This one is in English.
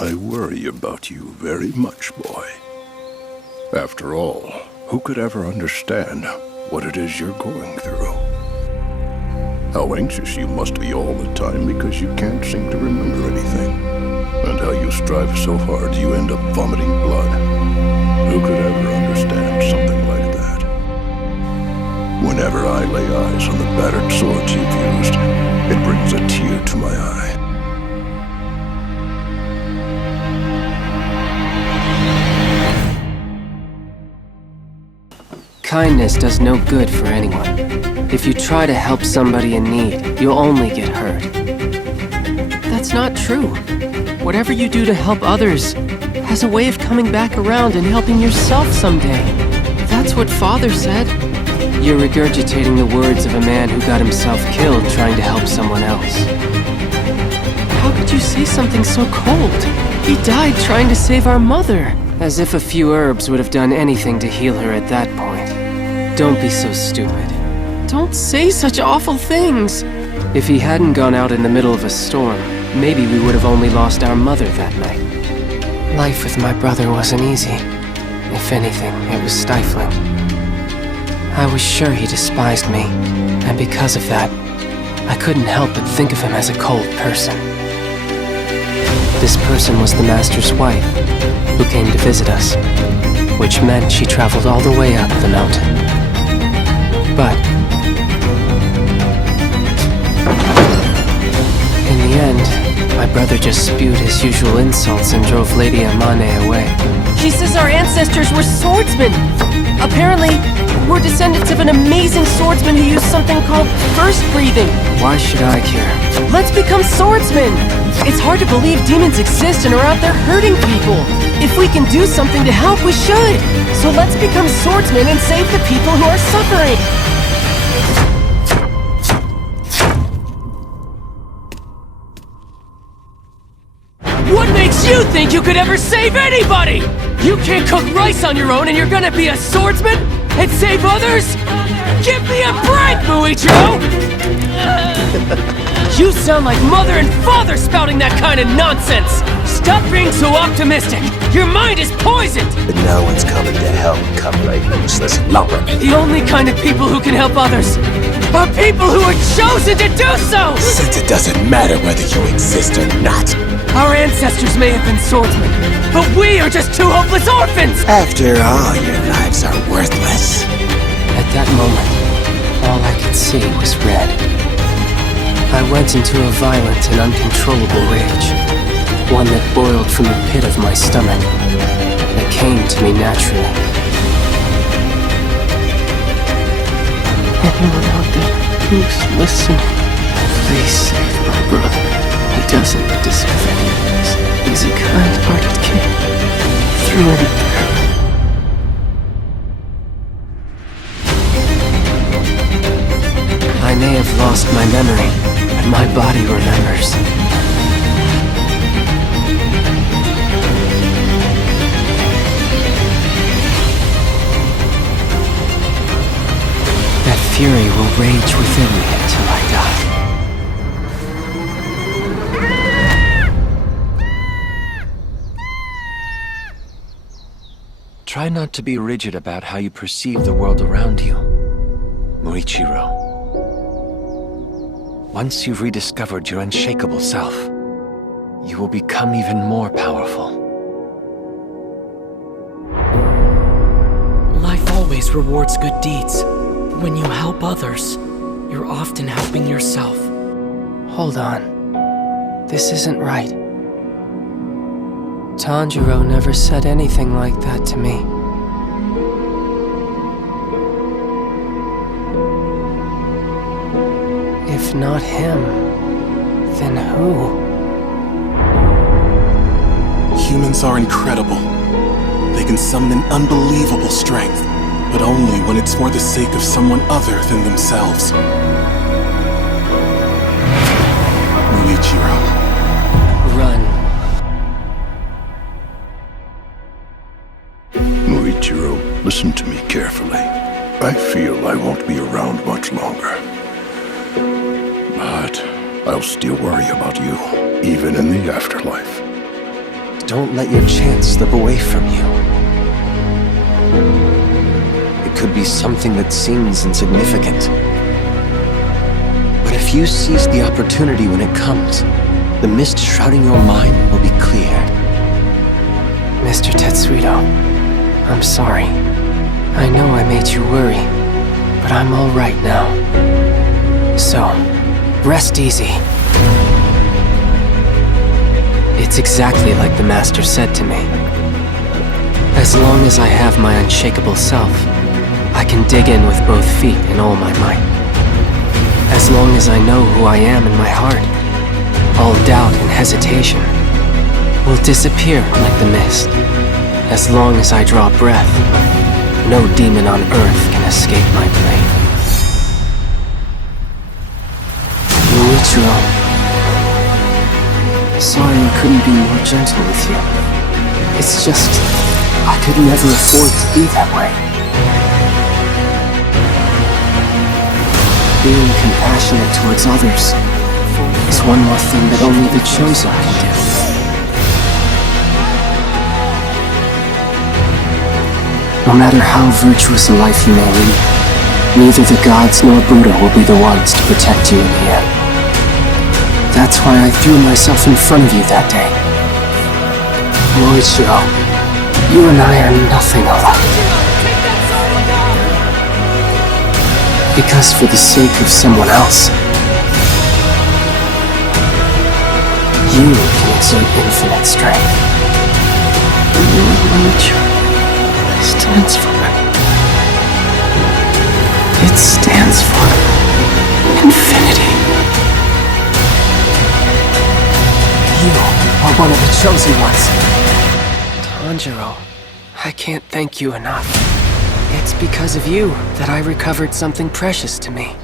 I worry about you very much, boy. After all, who could ever understand what it is you're going through? How anxious you must be all the time because you can't seem to remember anything. And how you strive so hard you end up vomiting blood. Who could ever understand something like that? Whenever I lay eyes on the battered swords you've used, it brings a tear to my eye. Kindness does no good for anyone. If you try to help somebody in need, you'll only get hurt. That's not true. Whatever you do to help others has a way of coming back around and helping yourself someday. That's what Father said. You're regurgitating the words of a man who got himself killed trying to help someone else. How could you say something so cold? He died trying to save our mother. As if a few herbs would have done anything to heal her at that point. Don't be so stupid. Don't say such awful things. If he hadn't gone out in the middle of a storm, maybe we would have only lost our mother that night. Life with my brother wasn't easy. If anything, it was stifling. I was sure he despised me, and because of that, I couldn't help but think of him as a cold person. This person was the Master's wife, who came to visit us, which meant she traveled all the way up the mountain. But in the end, my brother just spewed his usual insults and drove Lady Amane away. She says our ancestors were swordsmen. Apparently, we're descendants of an amazing swordsman who used something called first breathing. Why should I care? Let's become swordsmen! It's hard to believe demons exist and are out there hurting people. If we can do something to help, we should! So let's become swordsmen and save the people who are suffering! What makes you think you could ever save anybody? You can't cook rice on your own and you're gonna be a swordsman? And save others? Give me a break, Muichiro! You sound like Mother and Father spouting that kind of nonsense! Stop being so optimistic! Your mind is poisoned! But no one's coming to help comrade useless lumberman. The only kind of people who can help others are people who are chosen to do so! Since it doesn't matter whether you exist or not. Our ancestors may have been swordsmen, but we are just two hopeless orphans! After all, your lives are worthless. At that moment, all I could see was red. I went into a violent and uncontrollable rage. One that boiled from the pit of my stomach. That came to me naturally. Anyone out there, please listen. Please save my brother. He doesn't deserve any of this. He's a kind-hearted kid. Through and through. I may have lost my memory, but my body remembers. That fury will rage within me until I die. Try not to be rigid about how you perceive the world around you, Muichiro. Once you've rediscovered your unshakable self, you will become even more powerful. Life always rewards good deeds. When you help others, you're often helping yourself. Hold on. This isn't right. Tanjiro never said anything like that to me. If not him, then who? Humans are incredible. They can summon an unbelievable strength, but only when it's for the sake of someone other than themselves. Muichiro. Run. Muichiro, listen to me carefully. I feel I won't be around much longer. But I'll still worry about you, even in the afterlife. Don't let your chance slip away from you. It could be something that seems insignificant. But if you seize the opportunity when it comes, the mist shrouding your mind will be cleared. Mr. Tetsuito, I'm sorry. I know I made you worry, but I'm all right now. So, rest easy. It's exactly like the Master said to me. As long as I have my unshakable self, I can dig in with both feet and all my might. As long as I know who I am in my heart, all doubt and hesitation will disappear like the mist. As long as I draw breath, no demon on earth can escape my blade. Muichiro, sorry I couldn't be more gentle with you. It's just, I could never afford to be that way. Being compassionate towards others is one more thing that only the chosen can do. No matter how virtuous a life you may lead, neither the gods nor Buddha will be the ones to protect you in the end. That's why I threw myself in front of you that day. Muichiro, you and I are nothing alike. Because for the sake of someone else, you can exert infinite strength. Muichiro stands for it. It stands for infinity. You are one of the chosen ones. Tanjiro, I can't thank you enough. It's because of you that I recovered something precious to me.